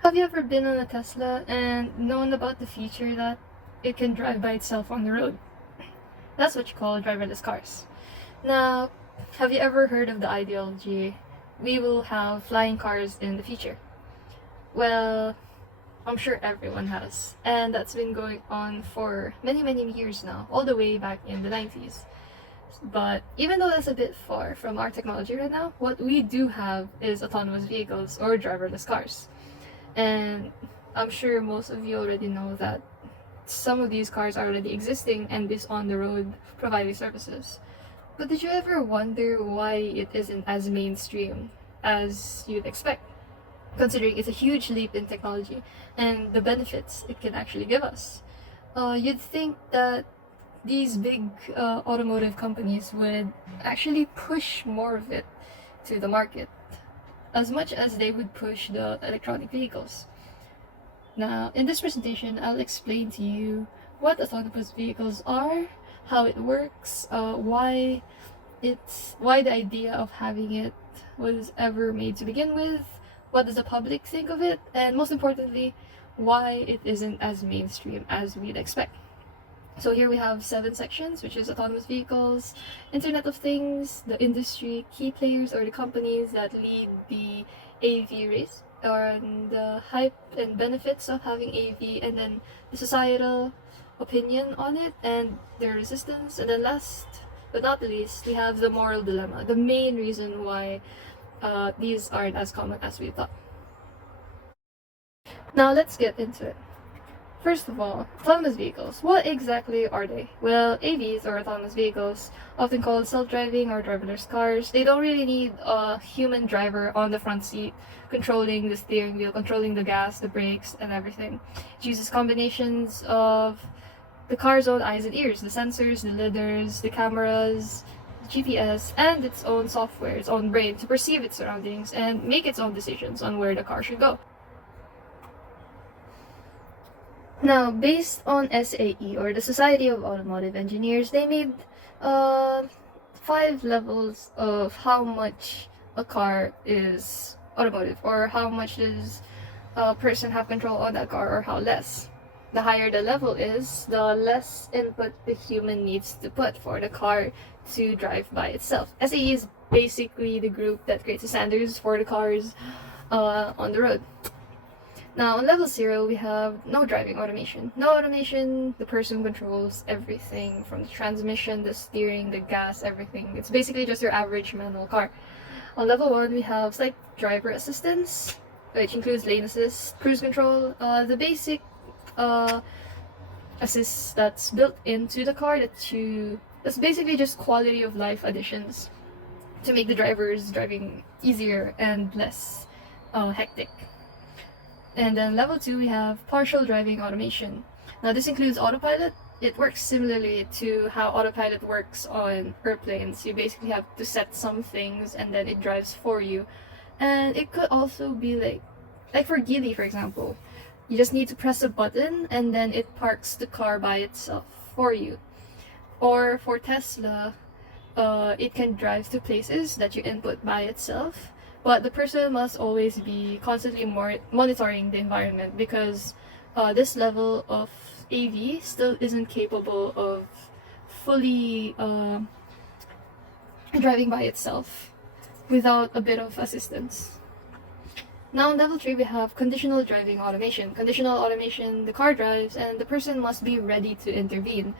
Have you ever been on a Tesla and known about the feature that it can drive by itself on the road? That's what you call driverless cars. Now, have you ever heard of the ideology we will have flying cars in the future? Well, I'm sure everyone has. And that's been going on for many, many years now, all the way back in the 90s. But even though that's a bit far from our technology right now, what we do have is autonomous vehicles or driverless cars. And I'm sure most of you already know that some of these cars are already existing and is on the road providing services. But did you ever wonder why it isn't as mainstream as you'd expect? Considering it's a huge leap in technology and the benefits it can actually give us. You'd think that these big automotive companies would actually push more of it to the market as much as they would push the electronic vehicles. Now, in this presentation, I'll explain to you what autonomous vehicles are, how it works, why the idea of having it was ever made to begin with, what does the public think of it, and most importantly, why it isn't as mainstream as we'd expect. So here we have 7 sections, which is autonomous vehicles, Internet of Things, the industry, key players or the companies that lead the AV race, or the hype and benefits of having AV, and then the societal opinion on it and their resistance, and then last but not the least, we have the moral dilemma, the main reason why these aren't as common as we thought. Now let's get into it. First of all, autonomous vehicles. What exactly are they? Well, AVs, or autonomous vehicles, often called self-driving or driverless cars, they don't really need a human driver on the front seat controlling the steering wheel, controlling the gas, the brakes, and everything. It uses combinations of the car's own eyes and ears, the sensors, the lidars, the cameras, GPS, and its own software, its own brain to perceive its surroundings and make its own decisions on where the car should go. Now, based on SAE, or the Society of Automotive Engineers, they made 5 levels of how much a car is automotive, or how much does a person have control on that car, or how less. The higher the level is, the less input the human needs to put for the car to drive by itself. SAE is basically the group that creates the standards for the cars on the road. Now, on level 0, we have no driving automation. No automation, the person controls everything from the transmission, the steering, the gas, everything. It's basically just your average manual car. On level 1, we have slight driver assistance, which includes lane assist, cruise control, the basic assist that's built into the car that's basically just quality of life additions to make the driver's driving easier and less hectic. And then level 2, we have partial driving automation. Now this includes autopilot. It works similarly to how autopilot works on airplanes. You basically have to set some things and then it drives for you. And it could also be like for Geely, for example. You just need to press a button and then it parks the car by itself for you. Or for Tesla, it can drive to places that you input by itself. But the person must always be constantly monitoring the environment, because this level of AV still isn't capable of fully driving by itself without a bit of assistance. Now on level 3, we have conditional driving automation. Conditional automation, the car drives and the person must be ready to intervene.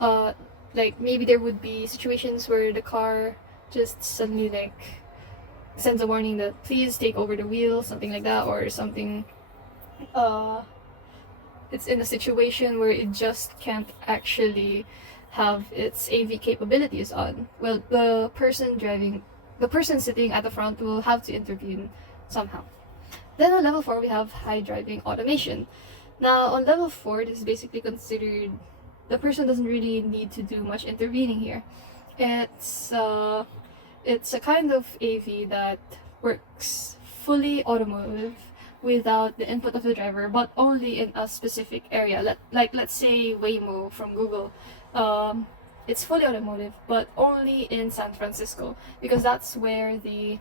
Like maybe there would be situations where the car just suddenly sends a warning that please take over the wheel, something like that, or something it's in a situation where it just can't actually have its AV capabilities on. Well, the person sitting at the front will have to intervene somehow. Then on level 4, we have high driving automation. Now on level 4, this is basically considered the person doesn't really need to do much intervening here. It's a kind of AV that works fully automotive without the input of the driver, but only in a specific area. Let's say Waymo from Google. It's fully automotive, but only in San Francisco, because that's where the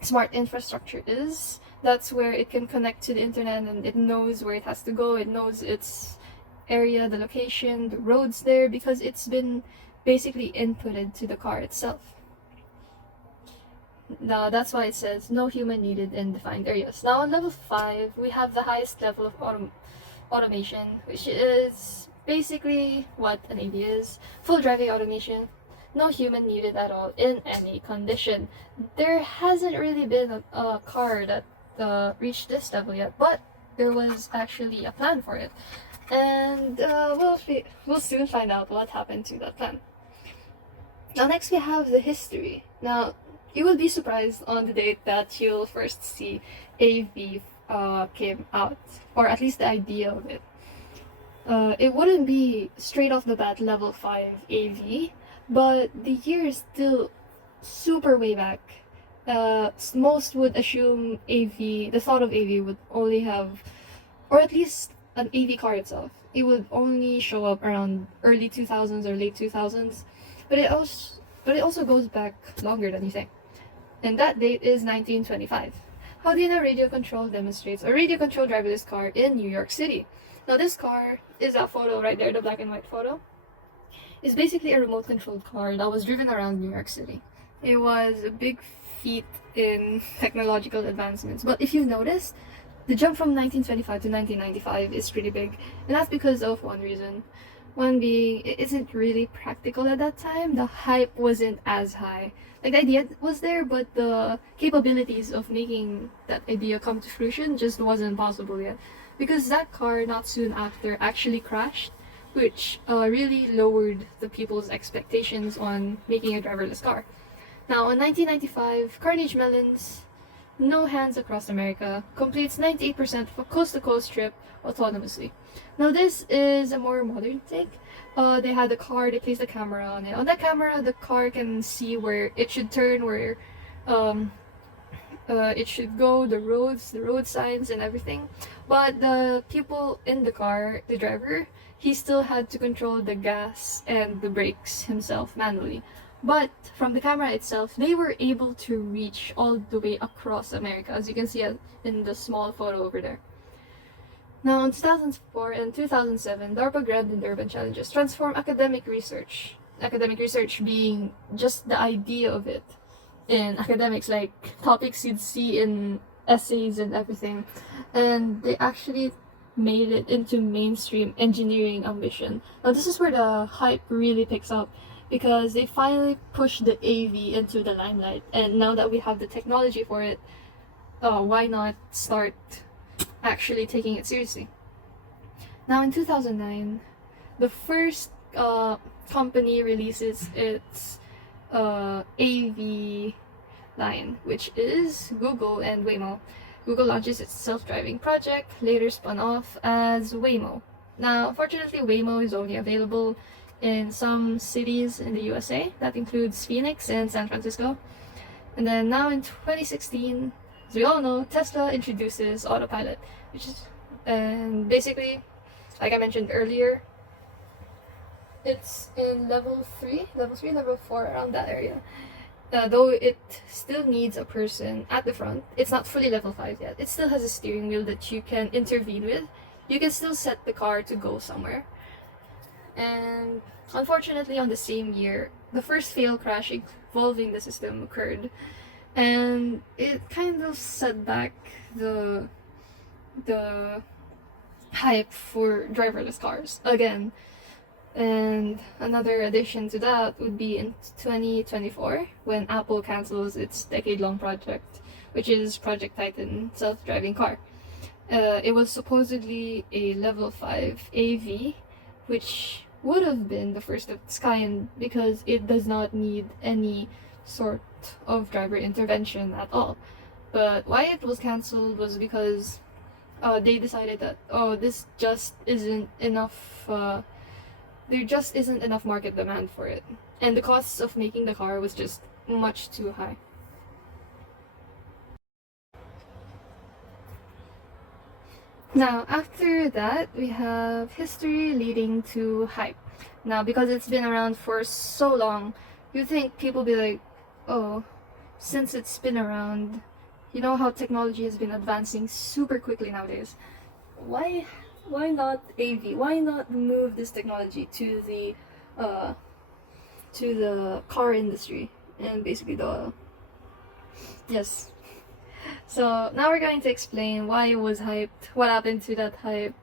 smart infrastructure is. That's where it can connect to the internet and it knows where it has to go. It knows its area, the location, the roads there, because it's been basically inputted to the car itself. Now, that's why it says no human needed in defined areas. Now, on level 5, we have the highest level of automation, which is basically what an AV is. Full driving automation, no human needed at all in any condition. There hasn't really been a car that reached this level yet, but there was actually a plan for it. And we'll soon find out what happened to that plan. Now, next we have the history. Now, you will be surprised on the date that you'll first see AV came out, or at least the idea of it. It wouldn't be straight off the bat level 5 AV, but the year is still super way back. Most would assume AV, the thought of AV would only have, or at least an AV car itself, it would only show up around early 2000s or late 2000s, but it also goes back longer than you think. And that date is 1925. How do you know radio control demonstrates a radio control driverless car in New York City? Now this car is that photo right there, the black and white photo. It's basically a remote controlled car that was driven around New York City. It was a big feat in technological advancements, but if you've noticed, the jump from 1925 to 1995 is pretty big, and that's because of one reason. One being, it isn't really practical at that time. The hype wasn't as high. Like, the idea was there, but the capabilities of making that idea come to fruition just wasn't possible yet. Because that car, not soon after, actually crashed, which really lowered the people's expectations on making a driverless car. Now, in 1995, Carnegie Mellon's No Hands Across America completes 98% of a coast-to-coast trip autonomously. Now this is a more modern take. They had the car, they placed the camera on it. On that camera, the car can see where it should turn, where it should go, the roads, the road signs and everything. But the people in the car, the driver, he still had to control the gas and the brakes himself manually. But from the camera itself, they were able to reach all the way across America, as you can see in the small photo over there. Now, in 2004 and 2007, DARPA Grand and Urban Challenges transformed academic research. Academic research being just the idea of it in academics, like topics you'd see in essays and everything. And they actually made it into mainstream engineering ambition. Now, this is where the hype really picks up, because they finally pushed the AV into the limelight. And now that we have the technology for it, why not start actually taking it seriously? Now in 2009, the first company releases its AV line, which is Google and Waymo. Google launches its self-driving project, later spun off as Waymo. Now, unfortunately, Waymo is only available in some cities in the USA. That includes Phoenix and San Francisco. And then now in 2016, as we all know, Tesla introduces autopilot, which is, and basically, like I mentioned earlier, it's in level 3, level 4, around that area. Though it still needs a person at the front, it's not fully level 5 yet. It still has a steering wheel that you can intervene with. You can still set the car to go somewhere. And unfortunately, on the same year, the first fail crash involving the system occurred, and it kind of set back the hype for driverless cars again. And another addition to that would be in 2024, when Apple cancels its decade-long project, which is Project Titan self-driving car. It was supposedly a level 5 AV, which would have been the first of its kind because it does not need any sort of driver intervention at all. But why it was cancelled was because they decided that, this just isn't enough, there just isn't enough market demand for it. And the costs of making the car was just much too high. Now, after that, we have history leading to hype. Now, because it's been around for so long, you think people be like, oh, since it's been around, You know how technology has been advancing super quickly nowadays. Why not AV? Why not move this technology uh to the car industry and basically the yes. So now we're going to explain why it was hyped, what happened to that hype,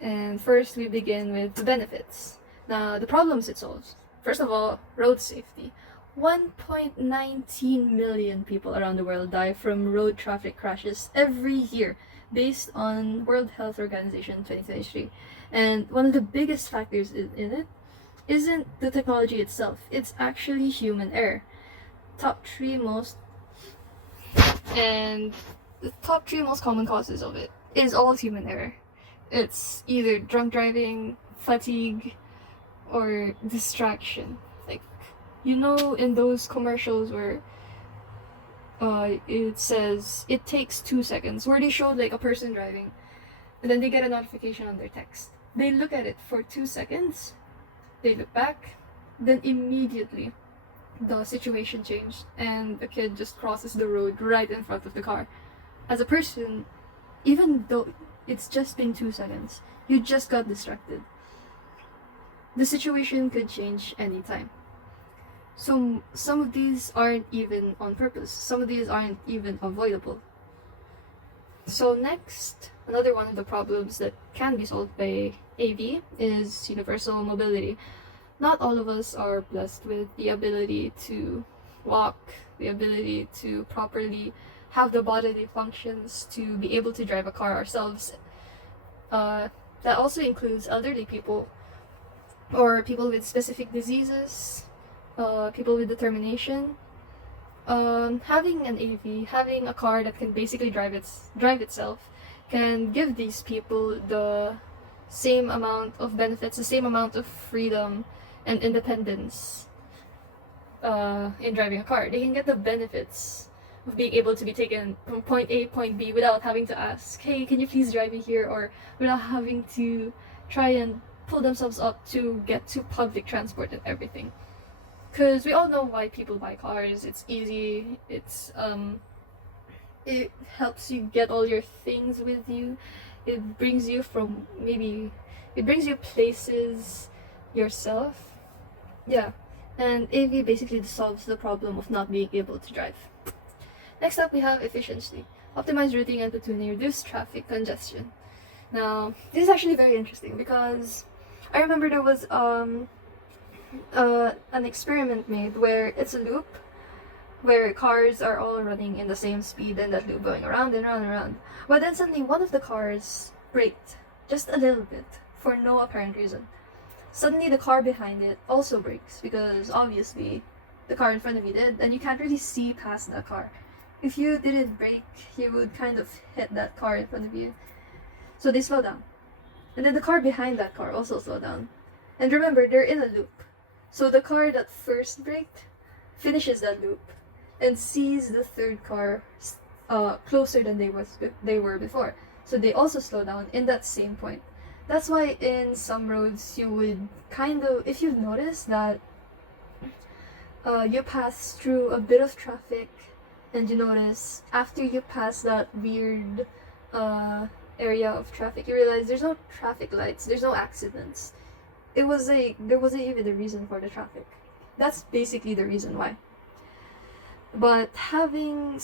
and first we begin with the benefits. Now the problems it solves. First of all, road safety. 1.19 million people around the world die from road traffic crashes every year, based on World Health Organization 2023. And one of the biggest factors in it isn't the technology itself, it's actually human error. Top three most and the top three most common causes of it is all human error. It's either drunk driving, fatigue, or distraction. Like, you know, in those commercials where it says it takes 2 seconds, where they showed like a person driving, and then they get a notification on their text. They look at it for 2 seconds, they look back, then immediately the situation changed, and the kid just crosses the road right in front of the car. As a person, even though it's just been 2 seconds, you just got distracted. The situation could change anytime. So some of these aren't even on purpose. Some of these aren't even avoidable. So next, another one of the problems that can be solved by AV is universal mobility. Not all of us are blessed with the ability to walk, the ability to properly have the bodily functions to be able to drive a car ourselves. That also includes elderly people or people with specific diseases, people with determination. Having an AV, having a car that can basically drive itself, can give these people the same amount of benefits, the same amount of freedom and independence in driving a car. They can get the benefits of being able to be taken from point A, point B without having to ask, hey, can you please drive me here? Or without having to try and pull themselves up to get to public transport and everything. Because we all know why people buy cars. It's easy. It helps you get all your things with you. It brings you places yourself. Yeah. And AV basically solves the problem of not being able to drive. Next up, we have efficiency. Optimize routing and platooning, reduce traffic congestion. Now, this is actually very interesting because I remember there was an experiment made where it's a loop where cars are all running in the same speed and that loop going around and around and around. But then suddenly one of the cars braked just a little bit for no apparent reason. Suddenly the car behind it also brakes because obviously the car in front of you did, and you can't really see past that car. If you didn't brake, you would kind of hit that car in front of you. So they slow down. And then the car behind that car also slowed down. And remember, they're in a loop. So the car that first braked finishes that loop and sees the third car closer than they were before. So they also slow down in that same point. That's why in some roads you would if you've noticed that you pass through a bit of traffic and you notice after you pass that weird area of traffic, you realize there's no traffic lights, there's no accidents. There wasn't even a reason for the traffic. That's basically the reason why. But having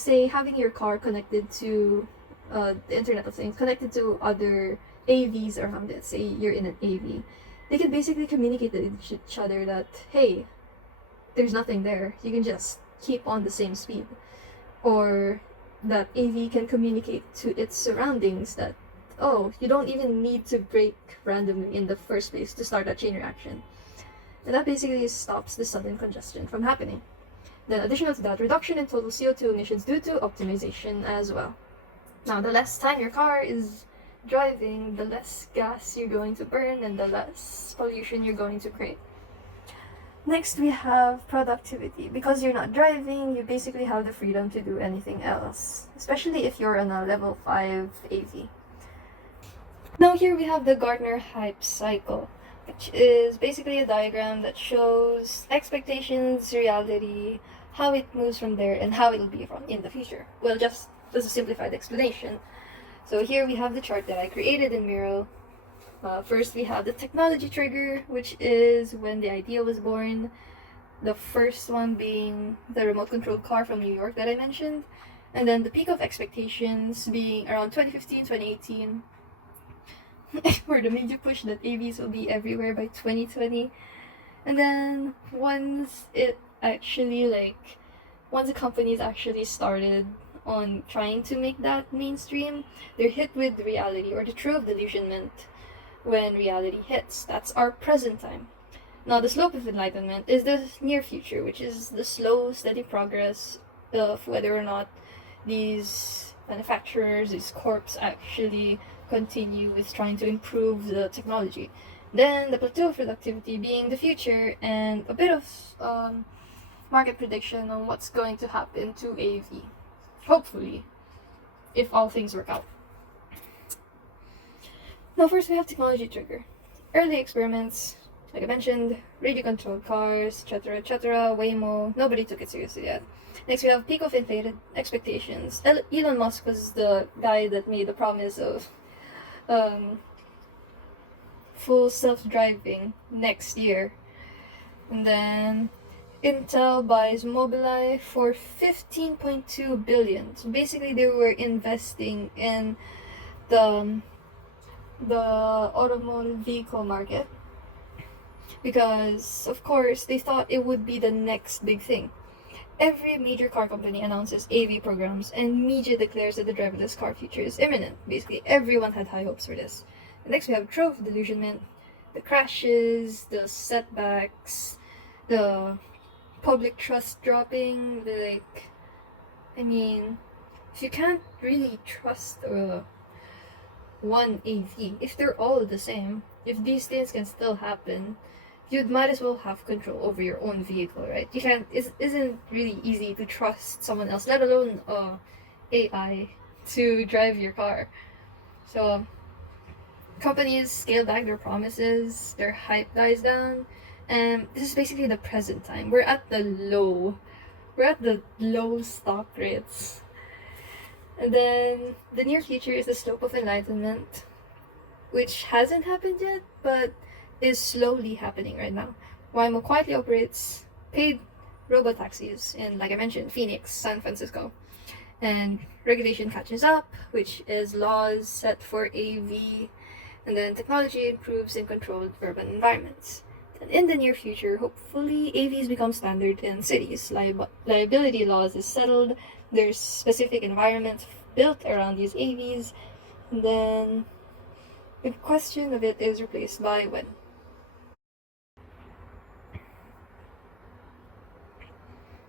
your car connected to the Internet of Things, connected to other AVs around it, say you're in an AV, they can basically communicate with each other that, hey, there's nothing there, you can just keep on the same speed. Or that AV can communicate to its surroundings that, oh, you don't even need to brake randomly in the first place to start that chain reaction. And that basically stops the sudden congestion from happening. Then additional to that, reduction in total CO2 emissions due to optimization as well. Now, the less time your car is driving, the less gas you're going to burn and the less pollution you're going to create. Next, we have productivity. Because you're not driving, you basically have the freedom to do anything else, especially if you're on a level 5 AV. Now here we have the Gartner hype cycle, which is basically a diagram that shows expectations, reality, how it moves from there, and how it'll be from in the future. Well, just as a simplified explanation. So here we have the chart that I created in Miro. First, we have the technology trigger, which is when the idea was born. The first one being the remote controlled car from New York that I mentioned. And then the peak of expectations being around 2015, 2018. Where the major push that AVs will be everywhere by 2020. And then once the companies actually started on trying to make that mainstream, they're hit with reality, or the true of delusionment when reality hits. That's our present time. Now, the slope of enlightenment is the near future, which is the slow, steady progress of whether or not these manufacturers, these corps, actually continue with trying to improve the technology. Then the plateau of productivity being the future, and a bit of market prediction on what's going to happen to AV. Hopefully, if all things work out. Now, first we have technology trigger. Early experiments, like I mentioned, radio-controlled cars, etc., Waymo, nobody took it seriously yet. Next, we have peak of inflated expectations. Elon Musk was the guy that made the promise of full self-driving next year. And then Intel buys Mobileye for 15.2 billion. So basically, they were investing in the automotive vehicle market, because of course they thought it would be the next big thing. Every major car company announces AV programs, and media declares that the driverless car future is imminent. Basically, everyone had high hopes for this. And next we have trove of delusionment, the crashes, the setbacks, the public trust dropping, if you can't really trust one AV, if they're all the same, if these things can still happen, you might as well have control over your own vehicle, right? You can't. It isn't really easy to trust someone else, let alone AI, to drive your car. So companies scale back their promises, their hype dies down, and this is basically the present time. We're at the low stock rates. And then the near future is the slope of enlightenment, which hasn't happened yet, but is slowly happening right now. Waymo quietly operates paid robotaxis in, like I mentioned, Phoenix, San Francisco. And regulation catches up, which is laws set for AV, and then technology improves in controlled urban environments. And in the near future, hopefully, AVs become standard in cities. Liability laws is settled. There's specific environments built around these AVs. And then the question of it is replaced by when.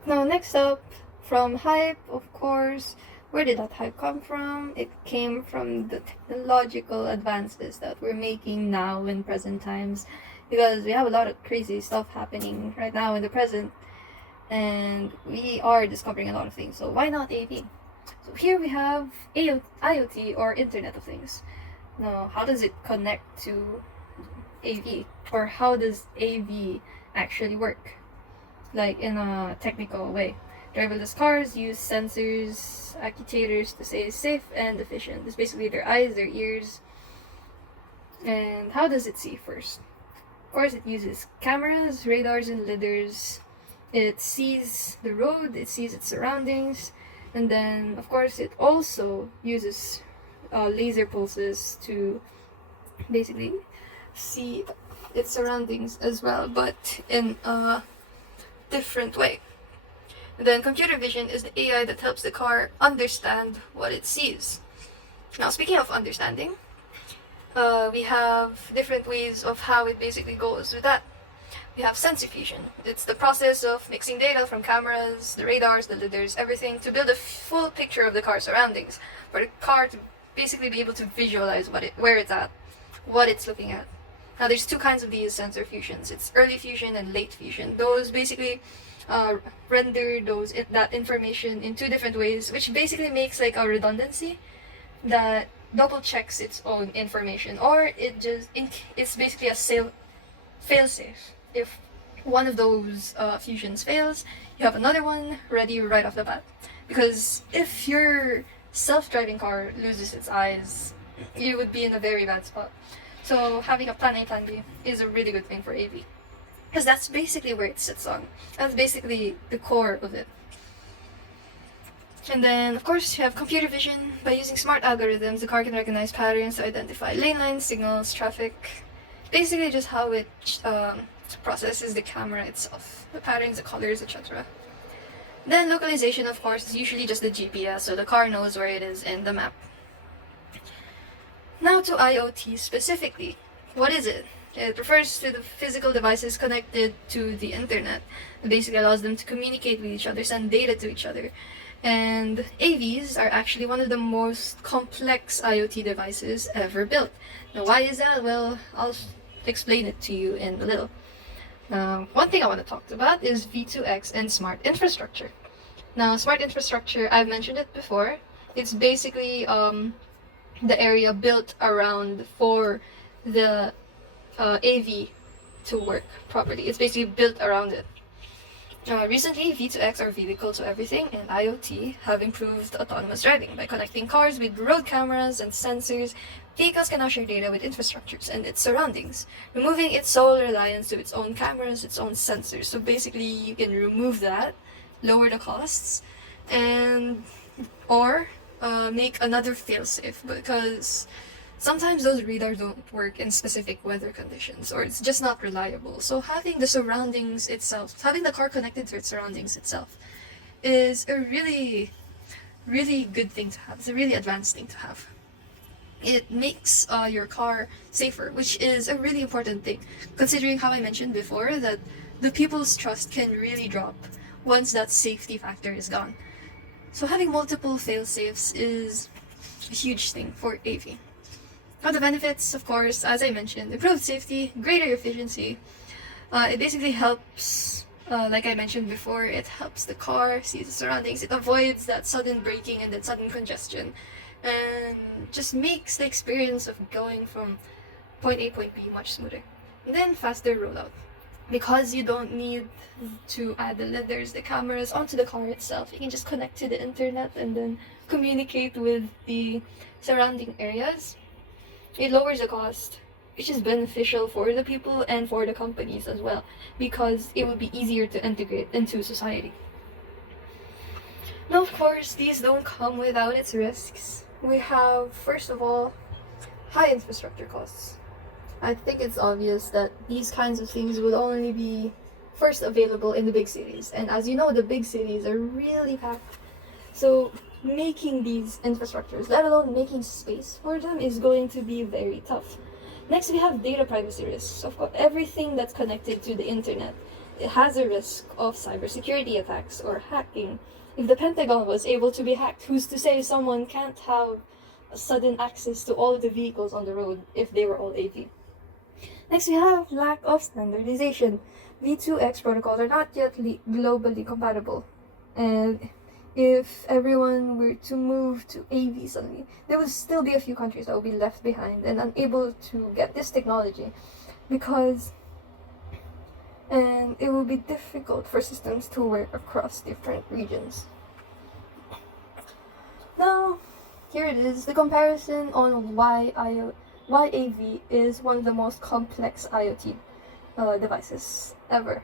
Now, next up, from hype, of course, where did that hype come from? It came from the technological advances that we're making now in present times, because we have a lot of crazy stuff happening right now in the present, and we are discovering a lot of things. So why not AV? So here we have IoT, or Internet of Things. Now, how does it connect to AV, or how does AV actually work, like in a technical way? Driverless cars use sensors, actuators to stay safe and efficient. It's basically their eyes, their ears. And how does it see first? Of course, it uses cameras, radars, and lidars. It sees the road, it sees its surroundings, and then, of course, it also uses laser pulses to basically see its surroundings as well, but in a different way. And then computer vision is the AI that helps the car understand what it sees. Now, speaking of understanding, we have different ways of how it basically goes with that. We have sensor fusion. It's the process of mixing data from cameras, the radars, the lidars, everything, to build a full picture of the car's surroundings, for the car to basically be able to visualize where it's at, what it's looking at. Now, there's two kinds of these sensor fusions. It's early fusion and late fusion. Those basically render that information in two different ways, which basically makes like a redundancy that double checks its own information, or it's basically a fail-safe. If one of those fusions fails, you have another one ready right off the bat. Because if your self-driving car loses its eyes, you would be in a very bad spot. So having a plan A, plan B is a really good thing for AV. Because that's basically where it sits on. That's basically the core of it. And then, of course, you have computer vision. By using smart algorithms, the car can recognize patterns to identify lane lines, signals, traffic. Basically, just how it processes the camera itself, the patterns, the colors, etc. Then localization, of course, is usually just the GPS, so the car knows where it is in the map. Now to IoT specifically. What is it? It refers to the physical devices connected to the internet. It basically allows them to communicate with each other, send data to each other. And AVs are actually one of the most complex IoT devices ever built. Now, why is that? Well, I'll explain it to you in a little. One thing I want to talk about is V2X and smart infrastructure. Now, smart infrastructure, I've mentioned it before. It's basically the area built around for the AV to work properly. It's basically built around it. Recently, V2X, or Vehicle to Everything, and IoT have improved autonomous driving. By connecting cars with road cameras and sensors, vehicles can now share data with infrastructures and its surroundings, removing its sole reliance to its own cameras, its own sensors. So basically, you can remove that, lower the costs, and or make another failsafe, because sometimes those radars don't work in specific weather conditions, or it's just not reliable. So having the surroundings itself, having the car connected to its surroundings itself, is a really, really good thing to have. It's a really advanced thing to have. It makes your car safer, which is a really important thing, considering how I mentioned before that the people's trust can really drop once that safety factor is gone. So having multiple fail-safes is a huge thing for AV. Now the benefits, of course, as I mentioned, improved safety, greater efficiency. It basically helps, like I mentioned before, it helps the car see the surroundings. It avoids that sudden braking and that sudden congestion, and just makes the experience of going from point A, point B much smoother. And then faster rollout. Because you don't need to add the leathers, the cameras onto the car itself. You can just connect to the internet and then communicate with the surrounding areas. It lowers the cost, which is beneficial for the people and for the companies as well, because it will be easier to integrate into society. Now, of course, these don't come without its risks. We have, first of all, high infrastructure costs. I think it's obvious that these kinds of things will only be first available in the big cities. And as you know, the big cities are really packed. So making these infrastructures, let alone making space for them, is going to be very tough. Next, we have data privacy risks. Of course, everything that's connected to the internet, it has a risk of cybersecurity attacks or hacking. If the Pentagon was able to be hacked, who's to say someone can't have a sudden access to all of the vehicles on the road if they were all AV? Next, we have lack of standardization. V2X protocols are not yet globally compatible, and if everyone were to move to AV suddenly, there will still be a few countries that will be left behind and unable to get this technology, and it will be difficult for systems to work across different regions. Now, here it is, the comparison on why AV is one of the most complex IoT devices ever.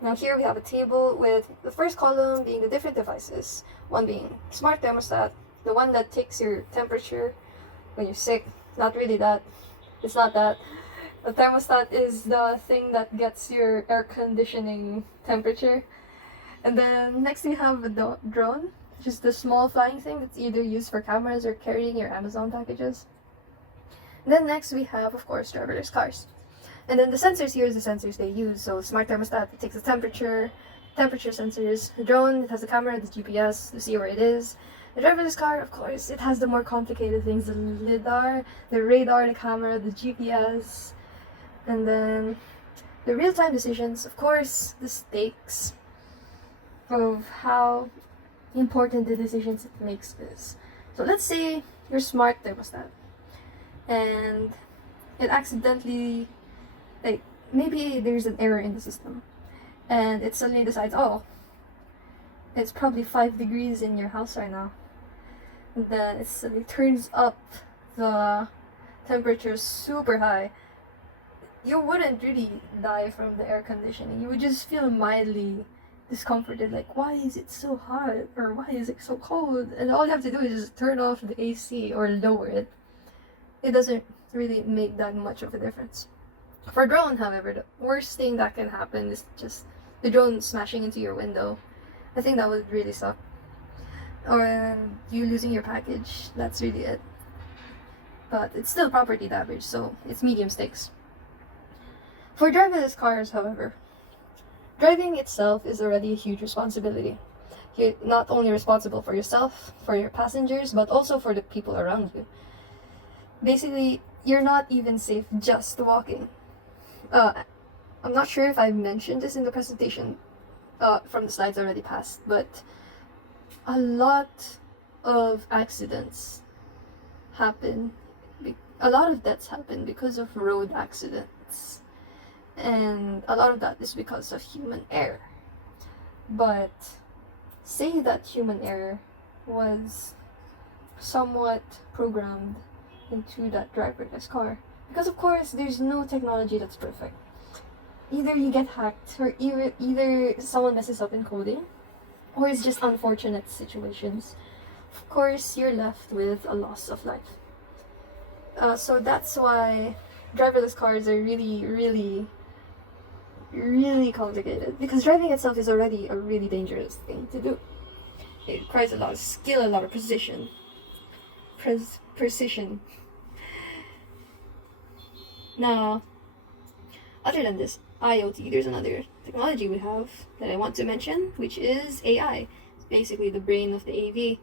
Now here we have a table with the first column being the different devices, one being smart thermostat, the one that takes your temperature when you're sick. Not really that, it's not that. The thermostat is the thing that gets your air conditioning temperature. And then next we have a drone, which is the small flying thing that's either used for cameras or carrying your Amazon packages. Then next we have, of course, driverless cars. And then the sensors here is the sensors they use. So smart thermostat, it takes the temperature sensors. The drone, it has the camera, the GPS to see where it is. The driverless car, of course, it has the more complicated things, the lidar, the radar, the camera, the GPS. And then the real-time decisions, of course, the stakes of how important the decisions it makes is. So let's say your smart thermostat, and it accidentally, like, maybe there's an error in the system, and it suddenly decides, oh, it's probably 5 degrees in your house right now. And then it turns up the temperature super high. You wouldn't really die from the air conditioning. You would just feel mildly discomforted, like, why is it so hot, or why is it so cold? And all you have to do is just turn off the AC or lower it. It doesn't really make that much of a difference. For drone, however, the worst thing that can happen is just the drone smashing into your window. I think that would really suck. Or you losing your package. That's really it. But it's still property damage, so it's medium stakes. For driverless cars, however, driving itself is already a huge responsibility. You're not only responsible for yourself, for your passengers, but also for the people around you. Basically, you're not even safe just walking. I'm not sure if I mentioned this in the presentation from the slides already passed, but a lot of accidents happen, a lot of deaths happen because of road accidents. And a lot of that is because of human error. But say that human error was somewhat programmed into that driverless car. Because of course, there's no technology that's perfect. Either you get hacked, or either someone messes up in coding, or it's just unfortunate situations. Of course, you're left with a loss of life. So that's why driverless cars are really complicated, because driving itself is already a really dangerous thing to do. It requires a lot of skill, a lot of precision. Now, other than this IoT, there's another technology we have that I want to mention, which is AI. It's basically the brain of the AV.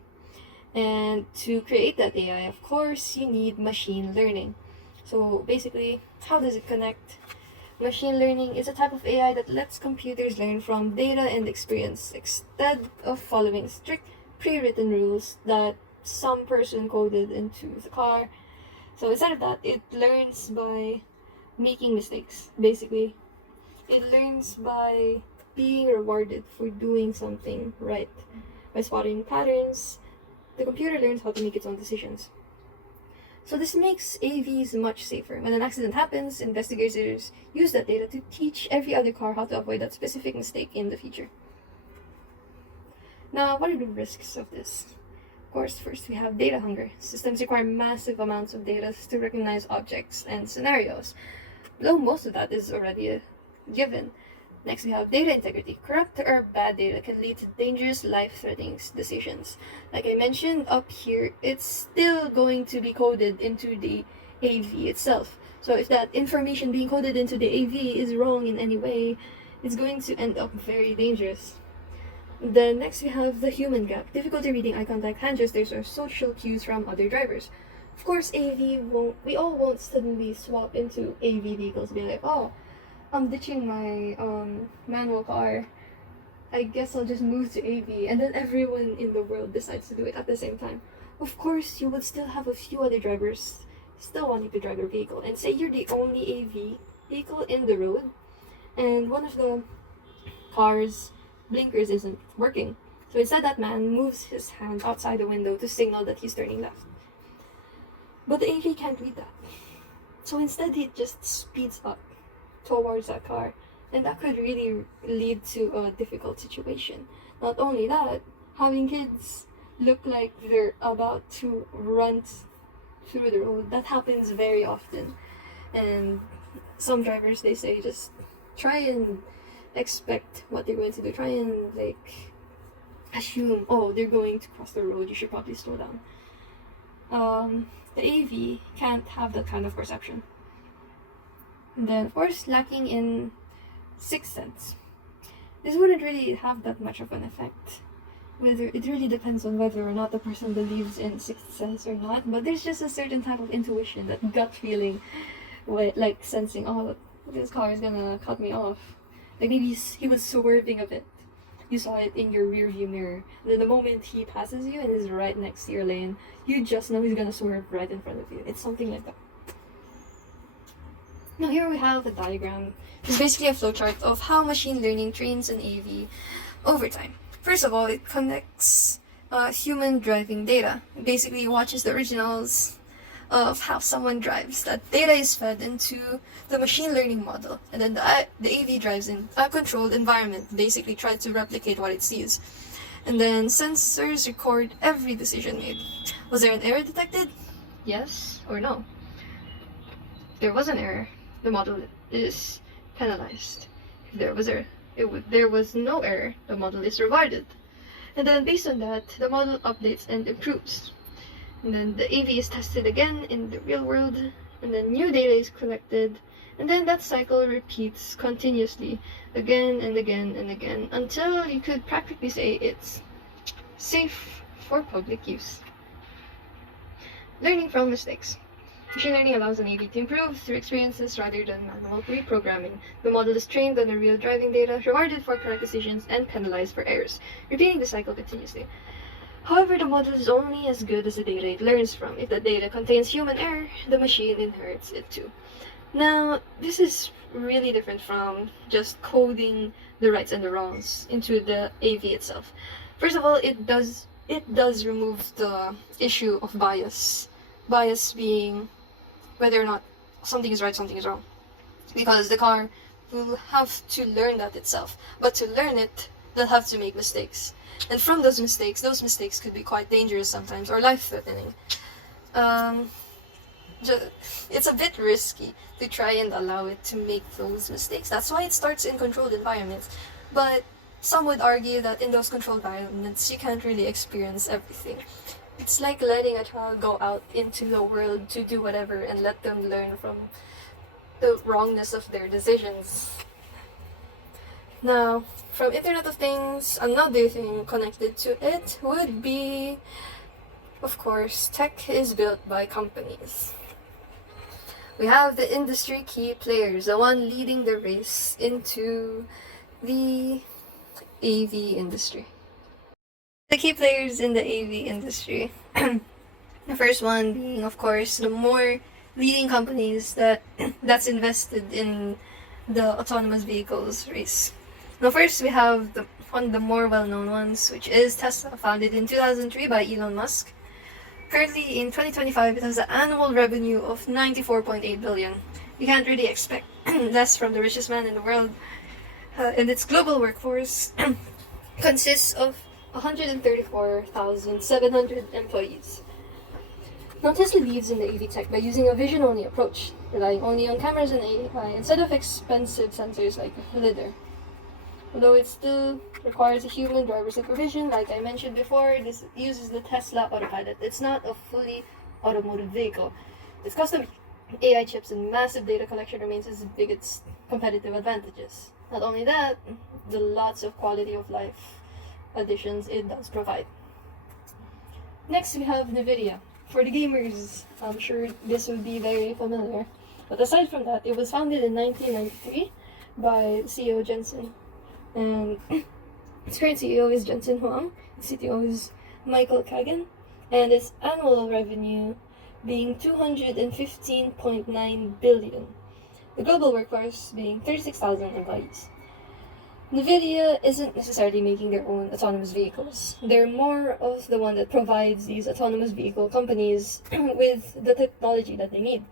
And to create that AI, of course, you need machine learning. So basically, how does it connect? Machine learning is a type of AI that lets computers learn from data and experience instead of following strict pre-written rules that some person coded into the car. So instead of that, it learns by making mistakes. Basically, it learns by being rewarded for doing something right. By spotting patterns, the computer learns how to make its own decisions. So this makes AVs much safer. When an accident happens, investigators use that data to teach every other car how to avoid that specific mistake in the future. Now, what are the risks of this? Of course, first we have data hunger. Systems require massive amounts of data to recognize objects and scenarios, though most of that is already a given. Next, we have data integrity. Corrupt or bad data can lead to dangerous, life-threatening decisions. Like I mentioned up here, it's still going to be coded into the AV itself. So if that information being coded into the AV is wrong in any way, it's going to end up very dangerous. Then next we have the human gap. Difficulty reading eye contact, hand gestures, or social cues from other drivers. Of course, we all won't suddenly swap into AV vehicles, be like, oh, I'm ditching my manual car. I guess I'll just move to AV, and then everyone in the world decides to do it at the same time. Of course, you would still have a few other drivers still wanting to drive your vehicle, and say you're the only AV vehicle in the road, and one of the car's blinkers isn't working. So instead, that man moves his hand outside the window to signal that he's turning left. But the AV can't read that. So instead, he just speeds up towards that car, and that could really lead to a difficult situation. Not only that, having kids look like they're about to run through the road, that happens very often. And some drivers, they say, just try and expect what they're going to do. Try and assume, oh, they're going to cross the road, you should probably slow down. The AV can't have that kind of perception. And then, of course, lacking in sixth sense. This wouldn't really have that much of an effect. It really depends on whether or not the person believes in sixth sense or not, but there's just a certain type of intuition, that gut feeling, like sensing, oh, this car is gonna cut me off. Like maybe he was swerving a bit. You saw it in your rear view mirror. And then the moment he passes you and is right next to your lane, you just know he's gonna swerve right in front of you. It's something like that. Now here we have a diagram. It's basically a flowchart of how machine learning trains an AV over time. First of all, it connects human driving data. It basically watches the originals of how someone drives. That data is fed into the machine learning model, and then the AV drives in a controlled environment, basically try to replicate what it sees. And then sensors record every decision made. Was there an error detected? Yes or no? If there was an error, the model is penalized. If there was no error, the model is rewarded. And then based on that, the model updates and improves. And then the AV is tested again in the real world, and then new data is collected, and then that cycle repeats continuously again and again and again until you could practically say it's safe for public use. Learning from mistakes. Machine learning allows an AV to improve through experiences rather than manual reprogramming. The model is trained on the real driving data, rewarded for correct decisions, and penalized for errors, repeating the cycle continuously. However, the model is only as good as the data it learns from. If the data contains human error, the machine inherits it too. Now, this is really different from just coding the rights and the wrongs into the AV itself. First of all, it does remove the issue of bias. Bias being whether or not something is right, something is wrong. Because the car will have to learn that itself. But to learn it, they'll have to make mistakes. And from those mistakes could be quite dangerous sometimes, or life-threatening. It's a bit risky to try and allow it to make those mistakes. That's why it starts in controlled environments. But some would argue that in those controlled environments, you can't really experience everything. It's like letting a child go out into the world to do whatever and let them learn from the wrongness of their decisions. Now, from Internet of Things, another thing connected to it would be, of course, tech is built by companies. We have the industry key players, the one leading the race into the AV industry. The key players in the AV industry. The first one being, of course, the more leading companies that's invested in the autonomous vehicles race. Now, first we have one of the more well-known ones, which is Tesla, founded in 2003 by Elon Musk. Currently, in 2025, it has an annual revenue of 94.8 billion. You can't really expect less from the richest man in the world. And its global workforce consists of 134,700 employees. Now, Tesla leads in the AV tech by using a vision-only approach, relying only on cameras and AI instead of expensive sensors like LiDAR. Although it still requires a human driver supervision, like I mentioned before, this uses the Tesla autopilot. It's not a fully automotive vehicle. Its custom AI chips and massive data collection remains its biggest competitive advantages. Not only that, the lots of quality of life additions it does provide. Next, we have NVIDIA. For the gamers, I'm sure this would be very familiar. But aside from that, it was founded in 1993 by CEO Jensen. And its current CEO is Jensen Huang, its CTO is Michael Kagan, and its annual revenue being 215.9 billion. The global workforce being 36,000 employees. NVIDIA isn't necessarily making their own autonomous vehicles. They're more of the one that provides these autonomous vehicle companies with the technology that they need.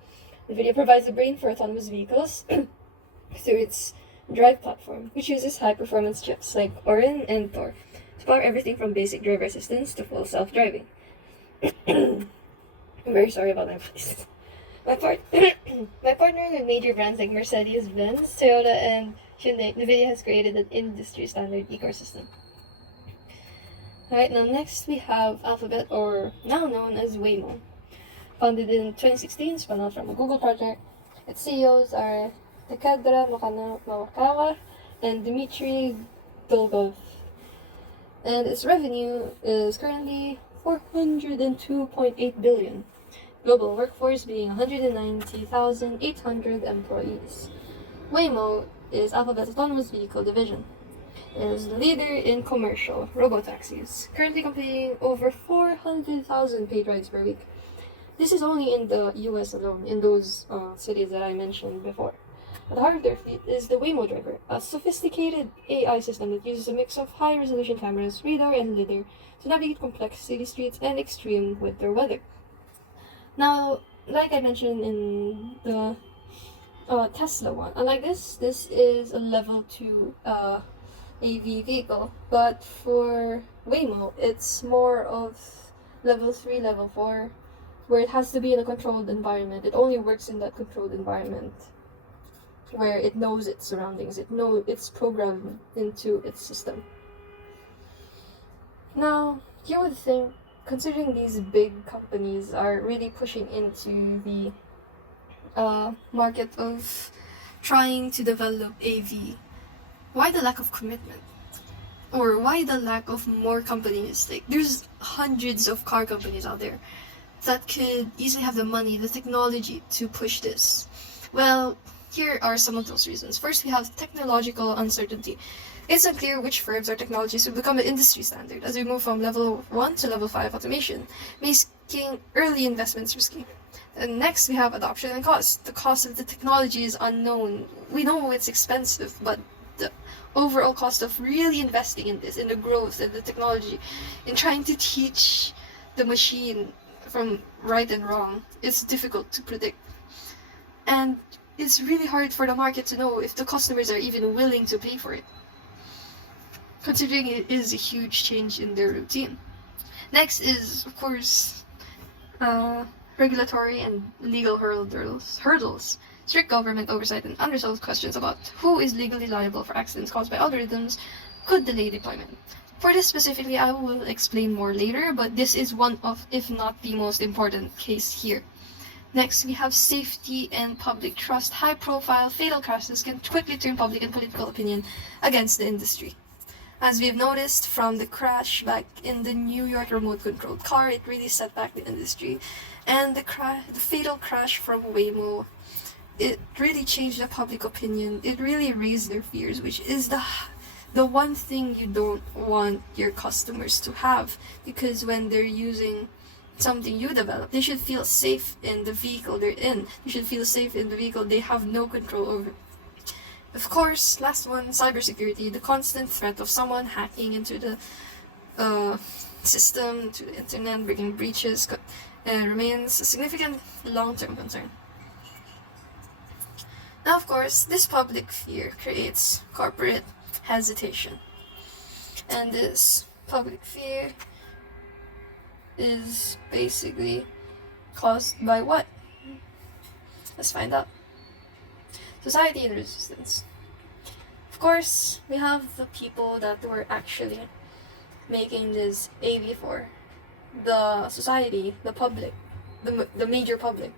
NVIDIA provides the brain for autonomous vehicles through its drive platform, which uses high-performance chips like Orin and Thor to power everything from basic driver assistance to full self-driving. I'm very sorry about my voice. My partner with major brands like Mercedes-Benz, Toyota, and Hyundai, NVIDIA has created an industry-standard ecosystem. Alright, now next we have Alphabet, or now known as Waymo. Founded in 2016, spun out from a Google project. Its CEOs are Tekadra Mawakawa and Dmitry Dolgov. And its revenue is currently 402.8 billion. Global workforce being 190,800 employees. Waymo is Alphabet's autonomous vehicle division. It is the leader in commercial robotaxis, currently completing over 400,000 paid rides per week. This is only in the US alone, in those cities that I mentioned before. At the heart of their fleet is the Waymo driver, a sophisticated AI system that uses a mix of high-resolution cameras, radar, and lidar to navigate complex city streets and extreme winter weather. Now, like I mentioned in the Tesla one, unlike this is a level 2 AV vehicle, but for Waymo, it's more of level 3, level 4, where it has to be in a controlled environment. It only works in that controlled environment where it knows its surroundings. It's programmed into its system. Now, you would think, considering these big companies are really pushing into the market of trying to develop AV, why the lack of commitment? Or why the lack of more companies? Like, there's hundreds of car companies out there that could easily have the money, the technology to push this. Well, here are some of those reasons. First, we have technological uncertainty. It's unclear which firms or technologies will become an industry standard as we move from level 1 to level 5 automation, making early investments risky. And next, we have adoption and cost. The cost of the technology is unknown. We know it's expensive, but the overall cost of really investing in this, in the growth and the technology, in trying to teach the machine from right and wrong, it's difficult to predict. And it's really hard for the market to know if the customers are even willing to pay for it, considering it is a huge change in their routine. Next is, of course, regulatory and legal hurdles. Strict government oversight and unresolved questions about who is legally liable for accidents caused by algorithms could delay deployment. For this specifically, I will explain more later, but this is one of, if not the most important case here. Next, we have safety and public trust. High-profile, fatal crashes can quickly turn public and political opinion against the industry. As we've noticed from the crash back in the New York remote-controlled car, it really set back the industry. And the fatal crash from Waymo, it really changed the public opinion. It really raised their fears, which is the one thing you don't want your customers to have, because when they're using something you develop, they should feel safe in the vehicle they're in. They should feel safe in the vehicle they have no control over. Of course, last one, cybersecurity. The constant threat of someone hacking into the system, to the internet, bringing breaches, remains a significant long-term concern. Now, of course, this public fear creates corporate hesitation. And this public fear is basically caused by what? Let's find out. Society and resistance. Of course, we have the people that were actually making this AV for. The society, the public, the major public.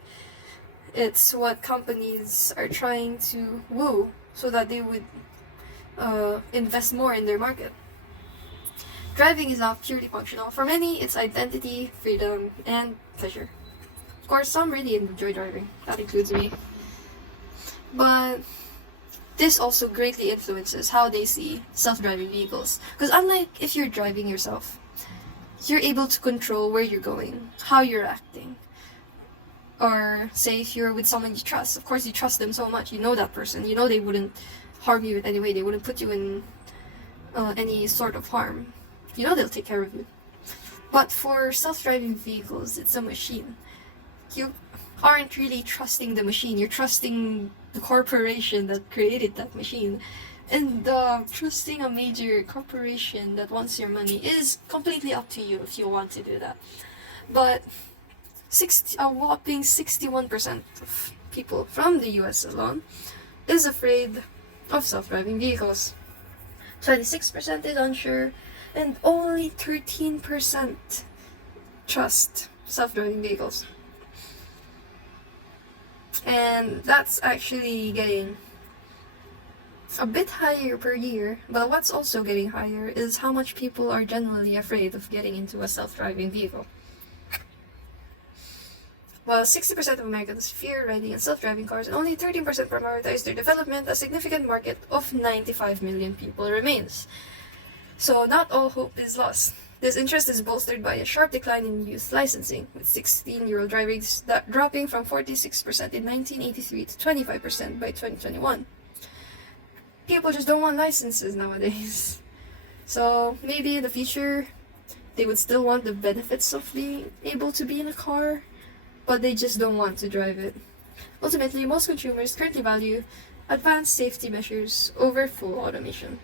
It's what companies are trying to woo so that they would invest more in their market. Driving is not purely functional. For many, it's identity, freedom, and pleasure. Of course, some really enjoy driving. That includes me. But this also greatly influences how they see self-driving vehicles. Because unlike if you're driving yourself, you're able to control where you're going, how you're acting. Or say if you're with someone you trust, of course you trust them so much, you know that person, you know they wouldn't harm you in any way, they wouldn't put you in any sort of harm. You know they'll take care of you. But for self-driving vehicles, it's a machine. You aren't really trusting the machine, you're trusting the corporation that created that machine. And trusting a major corporation that wants your money is completely up to you if you want to do that. But a whopping 61% of people from the US alone is afraid of self-driving vehicles. 26% is unsure, and only 13% trust self-driving vehicles. And that's actually getting a bit higher per year, but what's also getting higher is how much people are genuinely afraid of getting into a self-driving vehicle. While 60% of Americans fear riding in self-driving cars and only 13% prioritize their development, a significant market of 95 million people remains. So not all hope is lost. This interest is bolstered by a sharp decline in youth licensing, with 16-year-old drivers dropping from 46% in 1983 to 25% by 2021. People just don't want licenses nowadays. So maybe in the future, they would still want the benefits of being able to be in a car, but they just don't want to drive it. Ultimately, most consumers currently value advanced safety measures over full automation.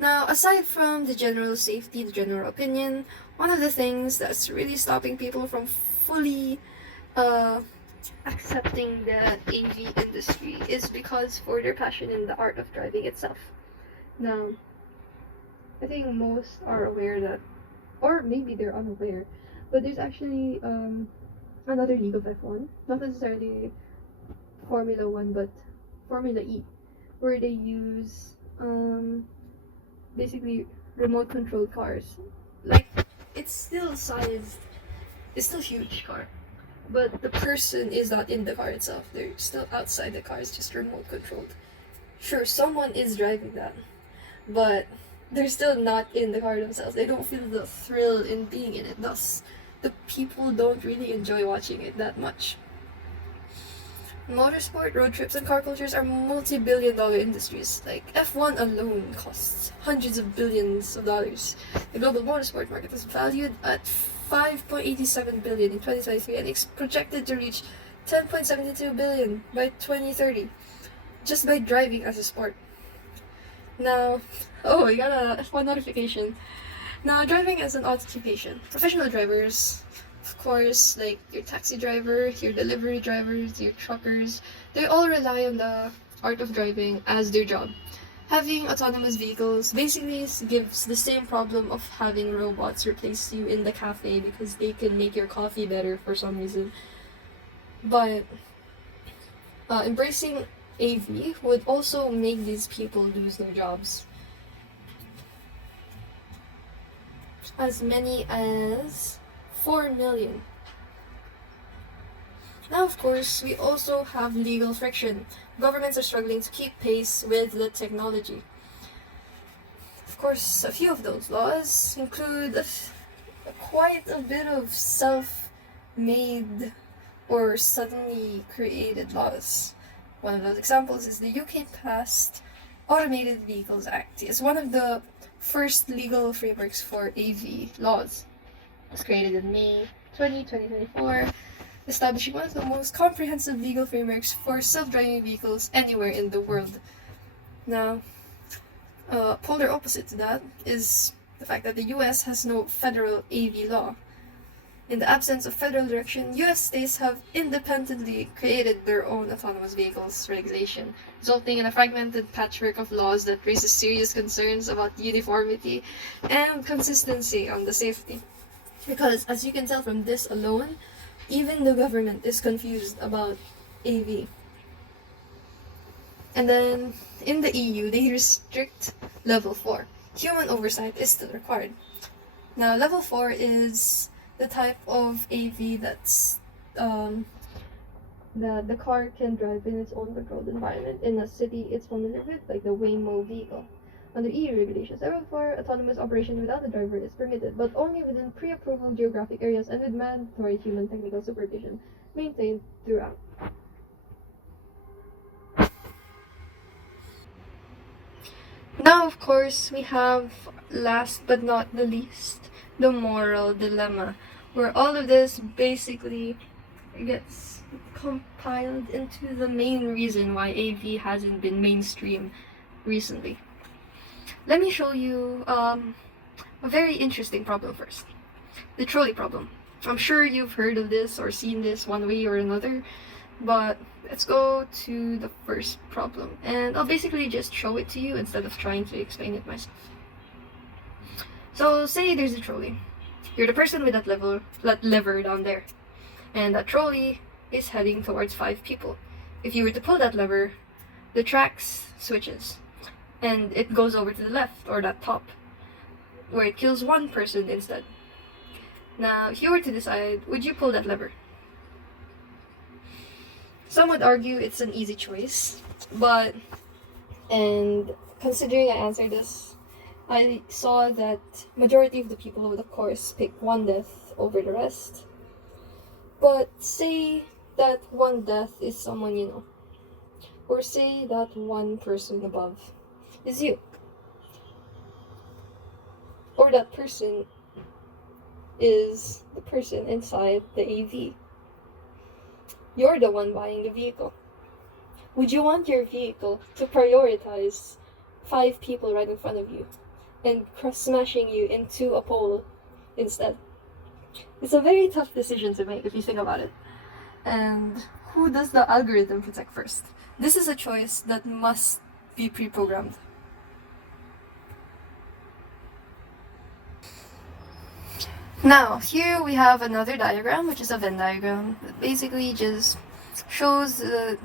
Now, aside from the general safety, the general opinion, one of the things that's really stopping people from fully accepting the AV industry is because for their passion in the art of driving itself. Now, I think most are aware that, or maybe they're unaware, but there's actually another league of F1, not necessarily Formula 1, but Formula E, where they use basically remote controlled cars. Like, it's still huge car, but the person is not in the car itself. They're still outside the car. It's just remote controlled. Sure, someone is driving that, but they're still not in the car themselves. They don't feel the thrill in being in it. Thus, the people don't really enjoy watching it that much. Motorsport, road trips, and car cultures are multi-billion-dollar industries. Like, F1 alone costs hundreds of billions of dollars. The global motorsport market is valued at $5.87 billion in 2023 and is projected to reach $10.72 billion by 2030, just by driving as a sport. Now, I got a F1 notification. Now, driving as an occupation. Professional drivers, of course, like your taxi driver, your delivery drivers, your truckers, they all rely on the art of driving as their job. Having autonomous vehicles basically gives the same problem of having robots replace you in the cafe because they can make your coffee better for some reason. But embracing AV would also make these people lose their jobs. As many as 4 million. Now, of course, we also have legal friction. Governments are struggling to keep pace with the technology. Of course, a few of those laws include quite a bit of self-made or suddenly created laws. One of those examples is the UK passed Automated Vehicles Act. It's one of the first legal frameworks for AV laws. It was created in May 2024, establishing one of the most comprehensive legal frameworks for self-driving vehicles anywhere in the world. Now, polar opposite to that is the fact that the US has no federal AV law. In the absence of federal direction, US states have independently created their own autonomous vehicles regulation, resulting in a fragmented patchwork of laws that raises serious concerns about uniformity and consistency on the safety. Because, as you can tell from this alone, even the government is confused about AV. And then, in the EU, they restrict Level 4. Human oversight is still required. Now, Level 4 is the type of AV that's the car can drive in its own controlled environment in a city it's familiar with, like the Waymo vehicle. Under EU regulations, Level 4 autonomous operation without a driver is permitted, but only within pre-approval geographic areas and with mandatory human technical supervision maintained throughout. Now, of course, we have, last but not the least, the moral dilemma, where all of this basically gets compiled into the main reason why AV hasn't been mainstream recently. Let me show you a very interesting problem first. The trolley problem. I'm sure you've heard of this or seen this one way or another, but let's go to the first problem. And I'll basically just show it to you instead of trying to explain it myself. So say there's a trolley. You're the person with that lever down there. And that trolley is heading towards 5 people. If you were to pull that lever, the tracks switches. And it goes over to the left, or that top, where it kills 1 person instead. Now, if you were to decide, would you pull that lever? Some would argue it's an easy choice, and considering I answered this I saw that majority of the people would of course pick one death over the rest. But say that one death is someone you know, or say that one person above is you, or that person is the person inside the AV. You're the one buying the vehicle. Would you want your vehicle to prioritize 5 people right in front of you and smashing you into a pole instead? It's a very tough decision to make if you think about it. And who does the algorithm protect first? This is a choice that must be pre-programmed. Now, here we have another diagram, which is a Venn diagram that basically just shows the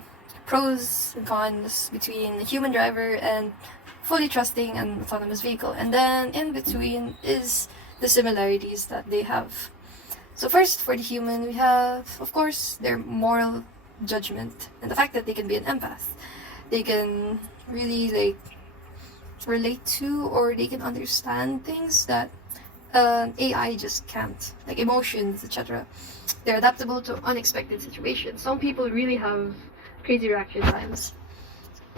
pros and cons between a human driver and fully trusting an autonomous vehicle. And then in between is the similarities that they have. So first, for the human, we have, of course, their moral judgment and the fact that they can be an empath. They can really relate to, or they can understand things that AI just can't, like emotions, etc. They're adaptable to unexpected situations. Some people really have crazy reaction times,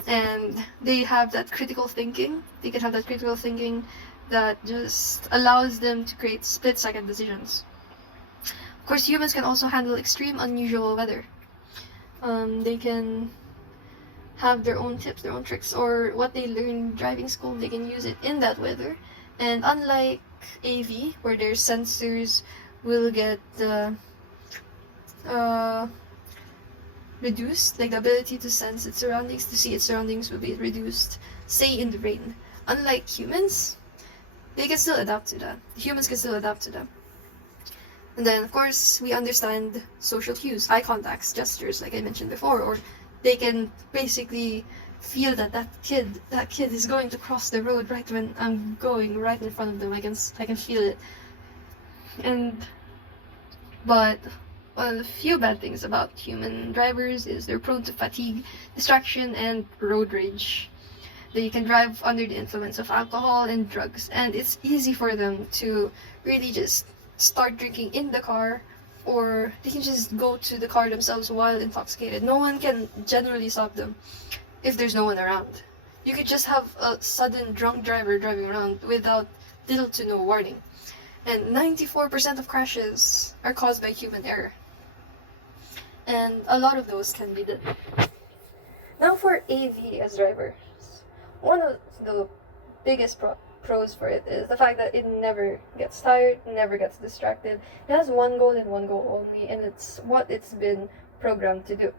and they have that critical thinking. They can have that critical thinking that just allows them to create split-second decisions. Of course, humans can also handle extreme, unusual weather. They can have their own tips, their own tricks, or what they learn in driving school, they can use it in that weather. And unlike AV, where their sensors will get reduced, like the ability to sense its surroundings, to see its surroundings will be reduced, say in the rain. Unlike humans, they can still adapt to that. Humans can still adapt to that. And then, of course, we understand social cues, eye contacts, gestures, like I mentioned before, or they can basically feel that that kid is going to cross the road right when I'm going right in front of them. I can feel it. But a few bad things about human drivers is they're prone to fatigue, distraction, and road rage. They can drive under the influence of alcohol and drugs, and it's easy for them to really just start drinking in the car, or they can just go to the car themselves while intoxicated. No one can generally stop them if there's no one around. You could just have a sudden drunk driver driving around without little to no warning. And 94% of crashes are caused by human error. And a lot of those can be done. Now for AV as drivers, one of the biggest pros for it is the fact that it never gets tired, never gets distracted. It has one goal and one goal only, and it's what it's been programmed to do.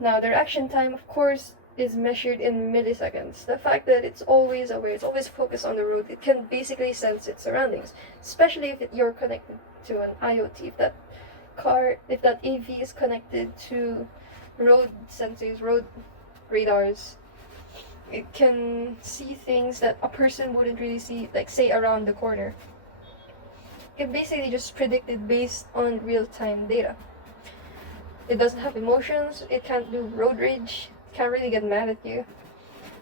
Now, their action time, of course, is measured in milliseconds. The fact that it's always aware, it's always focused on the road, it can basically sense its surroundings, especially if you're connected to an IoT. If that AV is connected to road sensors, road radars, it can see things that a person wouldn't really see, like say around the corner. It basically just predicted based on real-time data. It doesn't have emotions, it can't do road rage, can't really get mad at you,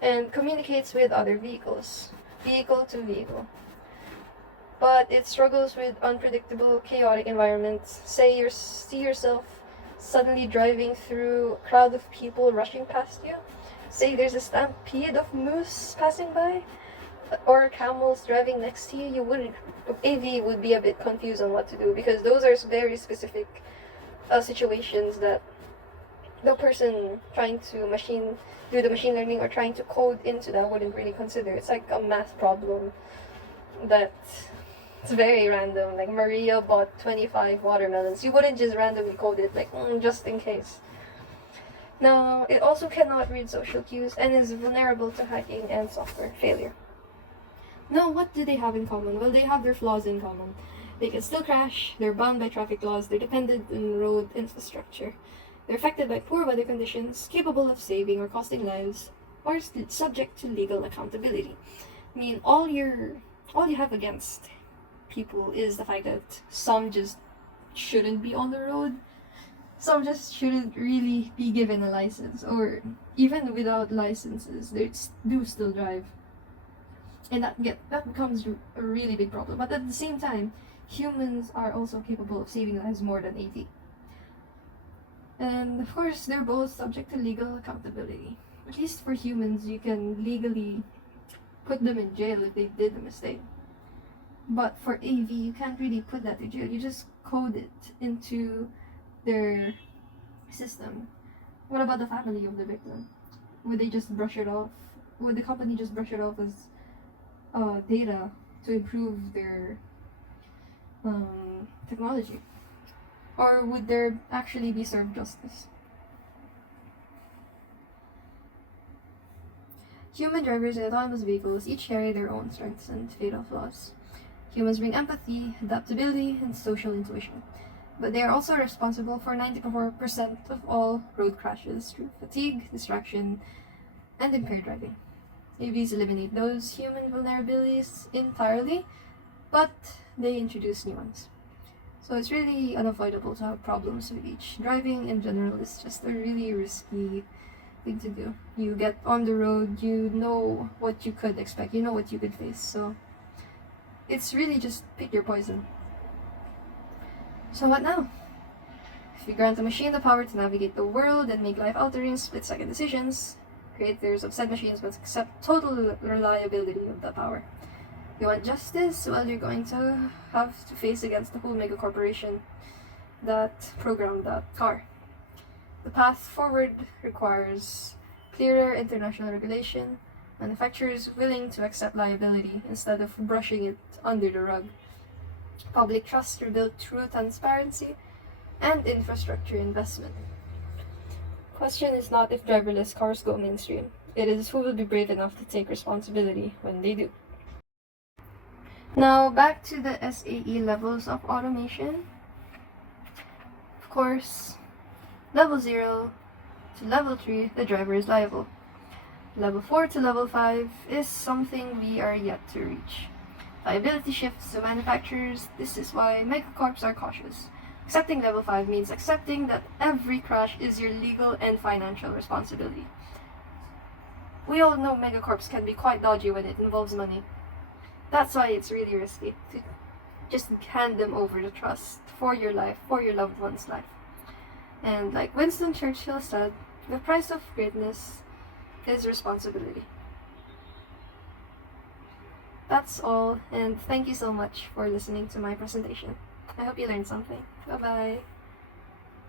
and communicates with other vehicles, vehicle to vehicle. But it struggles with unpredictable, chaotic environments. Say you see yourself suddenly driving through a crowd of people rushing past you. Say there's a stampede of moose passing by, or camels driving next to you. AV would be a bit confused on what to do, because those are very specific situations that the person trying to do the machine learning or trying to code into that wouldn't really consider. It's like a math problem that it's very random. Like Maria bought 25 watermelons. You wouldn't just randomly code it like just in case. Now, it also cannot read social cues and is vulnerable to hacking and software failure. Now, what do they have in common? Well, they have their flaws in common. They can still crash, they're bound by traffic laws, they're dependent on road infrastructure, they're affected by poor weather conditions, capable of saving or costing lives, or subject to legal accountability. I mean, all you have against people is the fact that some just shouldn't be on the road, some just shouldn't really be given a license, or even without licenses, they do still drive. And that becomes a really big problem. But at the same time, humans are also capable of saving lives more than AV. And of course, they're both subject to legal accountability. At least for humans, you can legally put them in jail if they did a mistake. But for AV, you can't really put that to jail. You just code it into their system. What about the family of the victim? Would they just brush it off? Would the company just brush it off as data to improve their technology? Or would there actually be served justice? Human drivers in autonomous vehicles each carry their own strengths and fatal flaws. Humans bring empathy, adaptability, and social intuition. But they are also responsible for 94% of all road crashes through fatigue, distraction, and impaired driving. AVs eliminate those human vulnerabilities entirely, but they introduce new ones. So it's really unavoidable to have problems with each. Driving in general is just a really risky thing to do. You get on the road, you know what you could expect, you know what you could face. So it's really just pick your poison. So what now? If you grant a machine the power to navigate the world and make life-altering split-second decisions, creators of said machines must accept total reliability of the power. You want justice? Well, you're going to have to face against the whole mega corporation that programmed that car. The path forward requires clearer international regulation, manufacturers willing to accept liability instead of brushing it under the rug, public trust rebuilt through transparency, and infrastructure investment. Question is not if driverless cars go mainstream. It is who will be brave enough to take responsibility when they do. Now back to the SAE levels of automation. Of course, level 0 to level 3, the driver is liable. Level 4 to level 5 is something we are yet to reach. Liability shifts to manufacturers. This is why megacorps are cautious. Accepting level 5 means accepting that every crash is your legal and financial responsibility. We all know megacorps can be quite dodgy when it involves money. That's why it's really risky to just hand them over the trust for your life, for your loved one's life. And like Winston Churchill said, the price of greatness is responsibility. That's all, and thank you so much for listening to my presentation. I hope you learned something. Bye-bye.